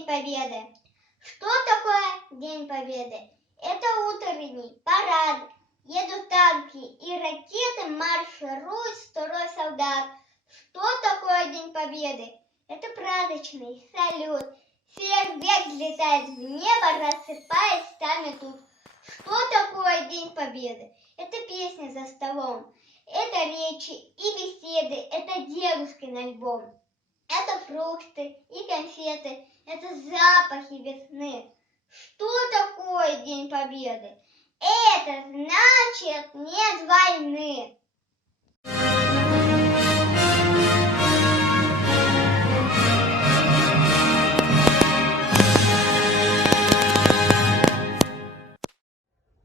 День Победы. Что такое День Победы? Это утренний парад. Едут танки и ракеты, марширует строй солдат. Что такое День Победы? Это праздничный салют. Фейерверк взлетает в небо, рассыпаясь там и тут. Что такое День Победы? Это песни за столом. Это речи и беседы, это девушки на альбом. Это фрукты и конфеты, это запахи весны. Что такое День Победы? Это значит нет войны.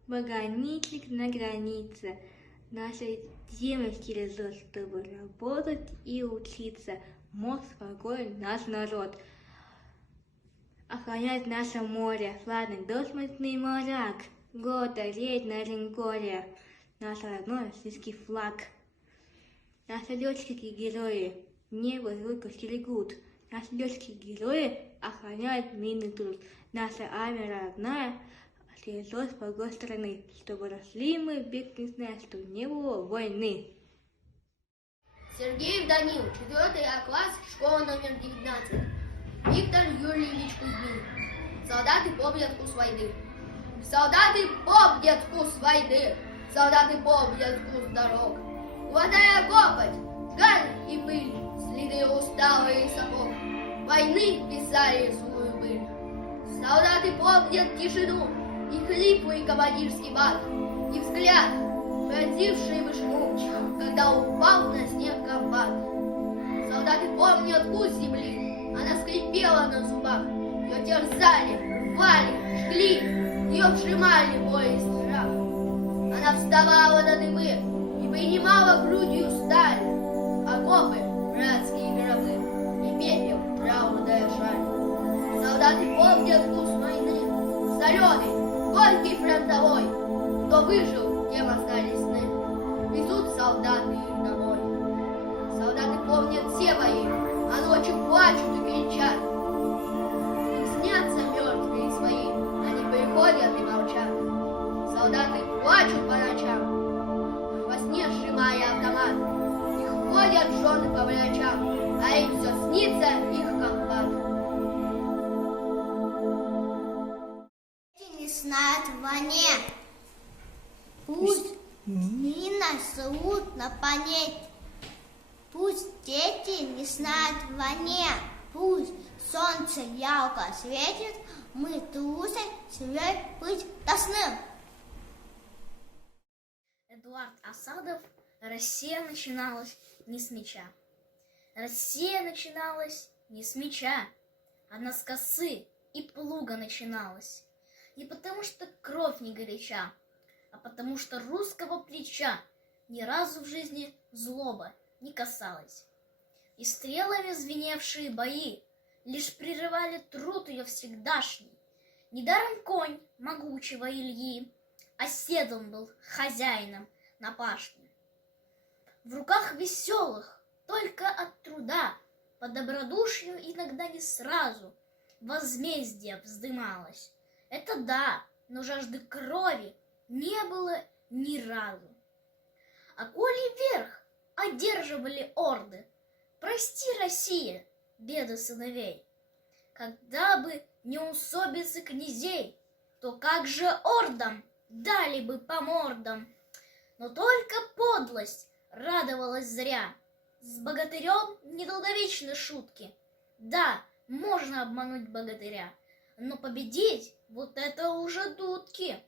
Пограничник на границе. Наша земля через чтобы работать и учиться. Мог спокойно наш народ. Охранять наше море. Флагный досмертный моряк. Гордо реет на линкоре. Наш родной российский флаг. Наши летчики-герои небо руку стерегут. Наши летчики-герои охраняют мирный труд. Наша армия родная слезой с другой стороны, чтобы росли мы бег не зная, что не было войны. Сергеев Данил, 4 класс, школа номер 19. Виктор Юрьевич Кузьмин. Солдаты помнят вкус войны. Солдаты помнят вкус войны. Солдаты помнят вкус дорог. Хватая копоть, гарь и пыль, следы усталых сапог. Войны писали злую быль. Солдаты помнят тишину и хриплый командирский мат, и взгляд, пронзивший вышину, когда упал на снег комбат. Солдаты помнят вкус земли, она скрипела на зубах, ее терзали, рвали, жгли, ее вжимали боль и страх. Она вставала на дыбы и принимала грудью сталь, окопы, братские гробы и пепел, траурная шаль. Солдаты помнят вкус войны, соленый, горький фронтовой. Кто выжил, тем остались сны. Везут солдаты их домой. Солдаты помнят все бои, а ночью плачут и кричат. Им снятся мертвые свои, они приходят и молчат. Солдаты плачут по ночам, во сне сжимая автомат. Их ходят жены по врачам, а им все снится их комбат. Не знают в войне. Пусть мина зовут на планете. Пусть дети не знают в войне. Пусть солнце ярко светит, мы трусы семьей быть должны. Эдуард Асадов. Россия начиналась не с меча. Россия начиналась не с меча. Она с косы и плуга начиналась. Не потому что кровь не горяча, а потому что русского плеча ни разу в жизни злоба не касалась. И стрелами звеневшие бои лишь прерывали труд ее всегдашний. Недаром конь могучего Ильи оседлан был хозяином на пашне. В руках веселых только от труда по добродушию иногда не сразу возмездие вздымалось. Это да, но жажды крови не было ни разу. А коли верх одерживали орды, прости, Россия, беды сыновей. Когда бы не усобицы князей, то как же ордам дали бы по мордам. Но только подлость радовалась зря. С богатырем недолговечны шутки. Да, можно обмануть богатыря, но победить вот это уже дудки.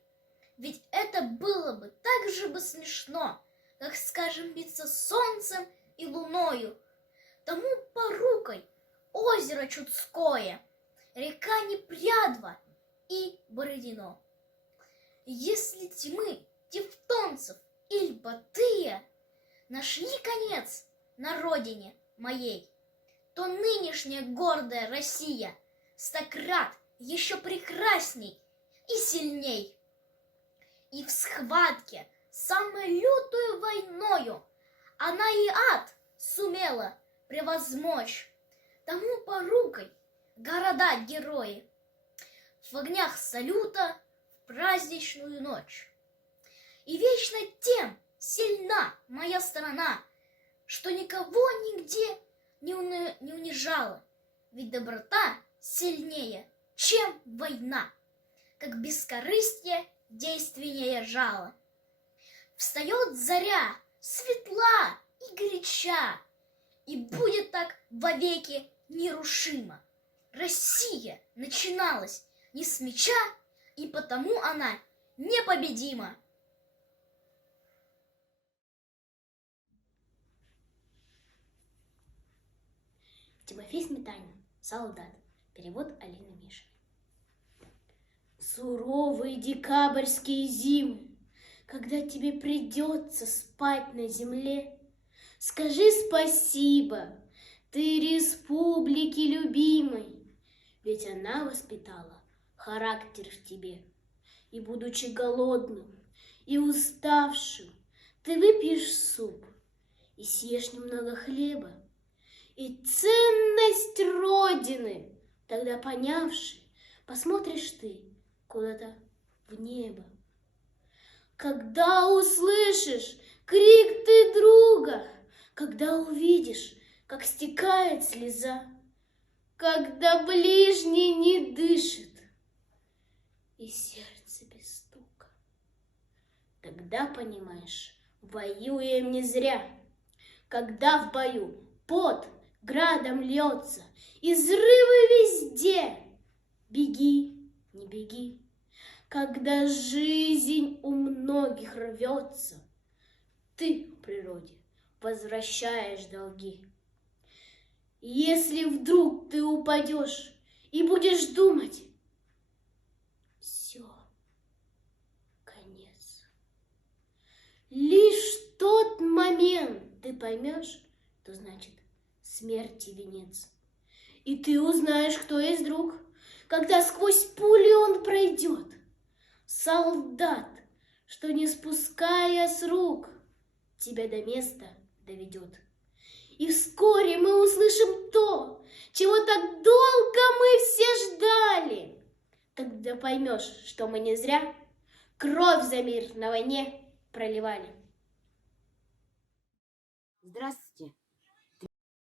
Ведь это было бы так же бы смешно, как, скажем, биться солнцем и луною. Тому порукой озеро Чудское, река Непрядва и Бородино. Если тьмы, тевтонцев или Батыя нашли конец на родине моей, то нынешняя гордая Россия стократ еще прекрасней и сильней. И в схватке самой лютую войною она и ад сумела превозмочь. Тому порукой города-герои, в огнях салюта в праздничную ночь. И вечно тем сильна моя страна, что никого нигде не унижала, ведь доброта сильнее, чем война, как бескорыстие действеннее жало. Встает заря, светла и горяча, и будет так вовеки нерушима. Россия начиналась не с меча, и потому она непобедима. Тимофей Сметанин. Солдат. Перевод Алины Мишиной. Суровые декабрьские зимы, когда тебе придется спать на земле, скажи спасибо ты республике любимой, ведь она воспитала характер в тебе. И, будучи голодным и уставшим, ты выпьешь суп и съешь немного хлеба, и ценность Родины, тогда понявши, посмотришь ты куда-то в небо. Когда услышишь крик ты друга, когда увидишь, как стекает слеза, когда ближний не дышит и сердце без стука, тогда понимаешь, воюем не зря, когда в бою пот градом льется, и взрывы везде. Беги, не беги, когда жизнь у многих рвется, ты природе возвращаешь долги. Если вдруг ты упадешь и будешь думать, все, конец. Лишь в тот момент ты поймешь, что значит смерти венец. И ты узнаешь, кто есть друг, когда сквозь пули он пройдет. Солдат, что не спуская с рук, тебя до места доведет. И вскоре мы услышим то, чего так долго мы все ждали. Тогда поймешь, что мы не зря кровь за мир на войне проливали. Здравствуйте.